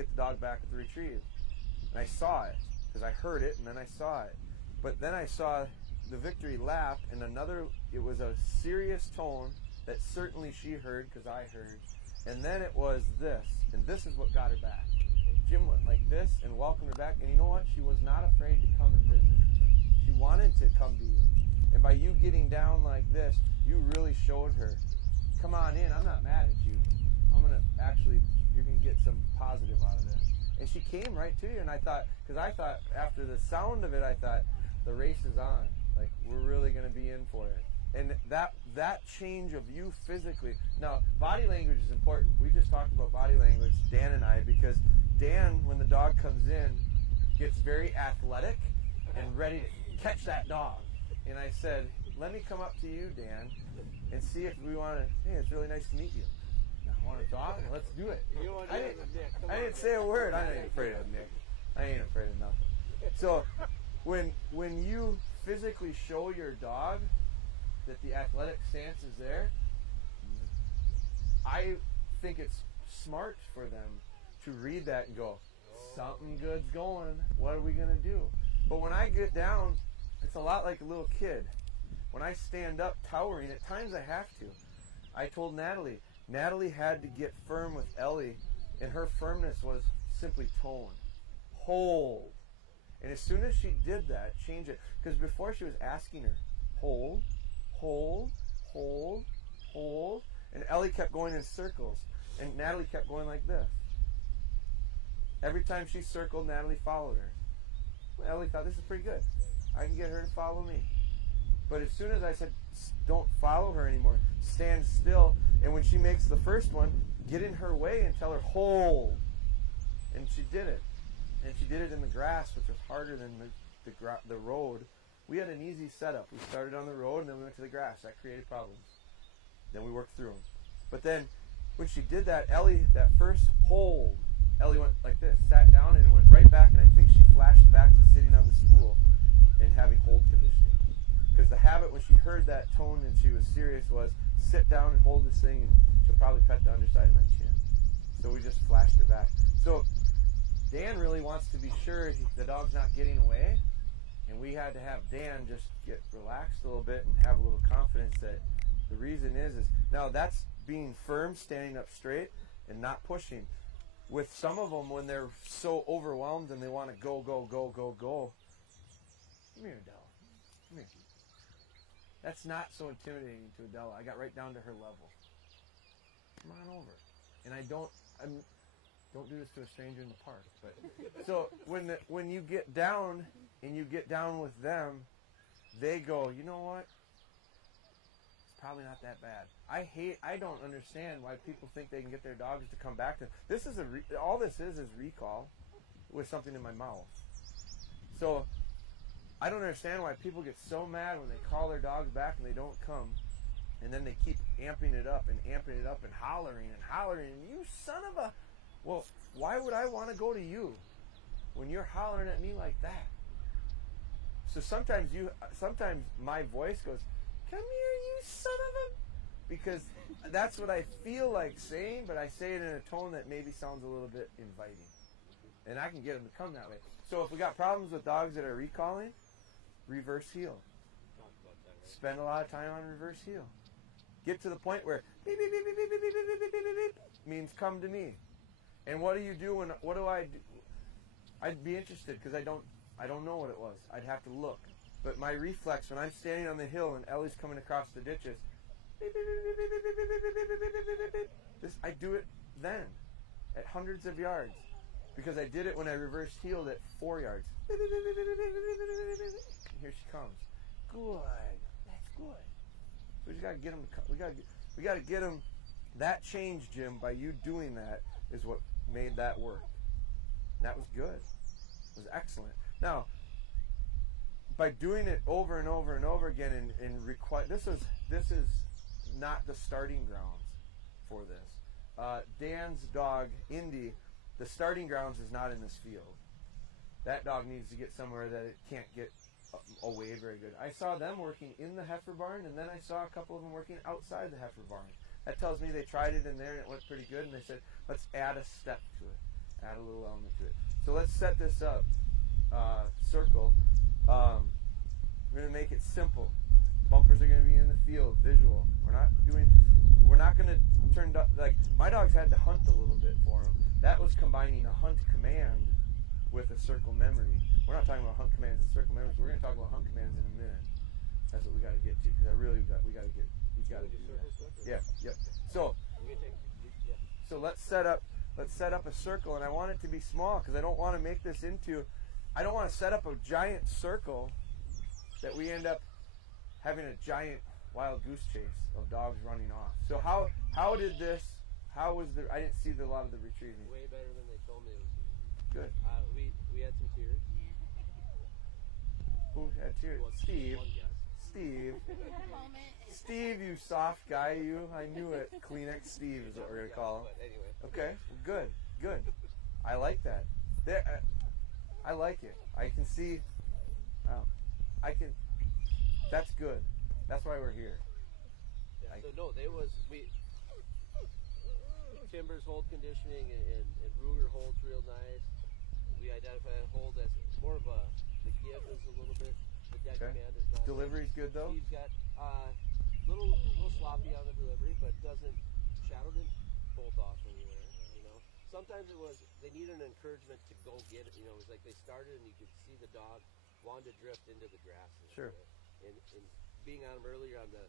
get the dog back at the retrieve. And I saw it, because I heard it, and then I saw it. But then I saw the victory lap, and it was a serious tone that certainly she heard, because I heard. And then it was this, and this is what got her back. Jim went like this and welcomed her back, and you know what? She was not afraid to come and visit. She wanted to come to you. And by you getting down like this, you really showed her, come on in, I'm not mad at you. You're going to get some positive out of this. And she came right to you, and I thought after the sound of it, I thought, the race is on. Like, we're really going to be in for it. And that change of you physically. Now, body language is important. We just talked about body language, Dan and I, because Dan, when the dog comes in, gets very athletic and ready to catch that dog. And I said, let me come up to you, Dan, and see if we want to, hey, it's really nice to meet you. Want to talk? Let's do it. I didn't say a word. I ain't afraid of Nick. I ain't afraid of nothing. So when you physically show your dog that the athletic stance is there, I think it's smart for them to read that and go, something good's going. What are we going to do? But when I get down, it's a lot like a little kid. When I stand up towering, at times I have to. I told Natalie had to get firm with Ellie, and her firmness was simply tone. Hold. And as soon as she did that, change it. Because before she was asking her, hold, hold, hold, hold. And Ellie kept going in circles. And Natalie kept going like this. Every time she circled, Natalie followed her. Well, Ellie thought, this is pretty good. I can get her to follow me. But as soon as I said, don't follow her anymore, stand still, and when she makes the first one, get in her way and tell her, hold. And she did it. And she did it in the grass, which was harder than the road. We had an easy setup. We started on the road, and then we went to the grass. That created problems. Then we worked through them. But then, when she did that, Ellie, that first hold, Ellie went like this, sat down, and went right back, and I think she flashed back to sitting on the stool and having hold conditioning. Because the habit when she heard that tone and she was serious was sit down and hold this thing, and she'll probably pet the underside of my chin. So we just flashed her back. So Dan really wants to be sure the dog's not getting away, and we had to have Dan just get relaxed a little bit and have a little confidence that the reason is now that's being firm, standing up straight, and not pushing. With some of them, when they're so overwhelmed and they want to go, go, go, go, go, come here, Adele. Come here. That's not so intimidating to Adela. I got right down to her level. Come on over. And I don't do this to a stranger in the park. But so when you get down and you get down with them, they go, you know what? It's probably not that bad. I don't understand why people think they can get their dogs to come back to them. This is all this is recall with something in my mouth. So I don't understand why people get so mad when they call their dogs back and they don't come, and then they keep amping it up and hollering and hollering. And you son of a... Well, why would I want to go to you when you're hollering at me like that? So sometimes my voice goes, come here, you son of a... Because that's what I feel like saying, but I say it in a tone that maybe sounds a little bit inviting. And I can get them to come that way. So if we got problems with dogs that are recalling, reverse heel. Spend a lot of time on reverse heel. Get to the point where beep, beep, beep, beep, beep, beep, beep, beep, beep, beep, beep, means come to me. And what do you do what do I do? I'd be interested because I don't know what it was. I'd have to look. But my reflex when I'm standing on the hill and Ellie's coming across the ditches, beep, beep, beep, beep, beep, beep, beep, beep, beep, beep, beep, beep, beep, beep. I do it then at hundreds of yards because I did it when I reversed heeled at 4 yards. And here she comes. Good. That's good. We just got to get them. We got to get them. That change, Jim, by you doing that is what made that work. And that was good. It was excellent. Now, by doing it over and over and over again, this is not the starting grounds for this. Dan's dog, Indy, the starting grounds is not in this field. That dog needs to get somewhere that it can't get away very good. I saw them working in the heifer barn, and then I saw a couple of them working outside the heifer barn. That tells me they tried it in there and it went pretty good, and they said, let's add a step to it. Add a little element to it. So let's set this up. Circle. We're going to make it simple. Bumpers are going to be in the field, visual. We're not going to turn, like, my dogs had to hunt a little bit for them. That was combining a hunt command with a circle memory. We're not talking about hunt commands and circle memories. We're going to talk about hunt commands in a minute. That's what we got to get to, because we got to do that. Yeah, yep. So let's set up a circle, and I want it to be small, because I don't want to make this into, I don't want to set up a giant circle that we end up having a giant wild goose chase of dogs running off. So how did this? How was the? I didn't see a lot of the retrieving. Way better than they told me it was going to be. Good. We had some tears. Who had tears? Well, Steve. one guess. Steve, you soft guy, you. I knew it. Kleenex Steve is what we're gonna call him. But anyway. Okay. Good. I like that. I like it. I can see. That's good. That's why we're here. Yeah, Timbers hold conditioning and Ruger holds real nice. We identify a hold that's more of the give is a little bit, the dead command is not. Delivery's good though? Steve's got little sloppy on the delivery, but Shadow didn't bolt off anywhere, you know. Sometimes it was, they needed an encouragement to go get it, you know, it was like they started and you could see the dog wanted to drift into the grass. Sure. And being on him earlier on the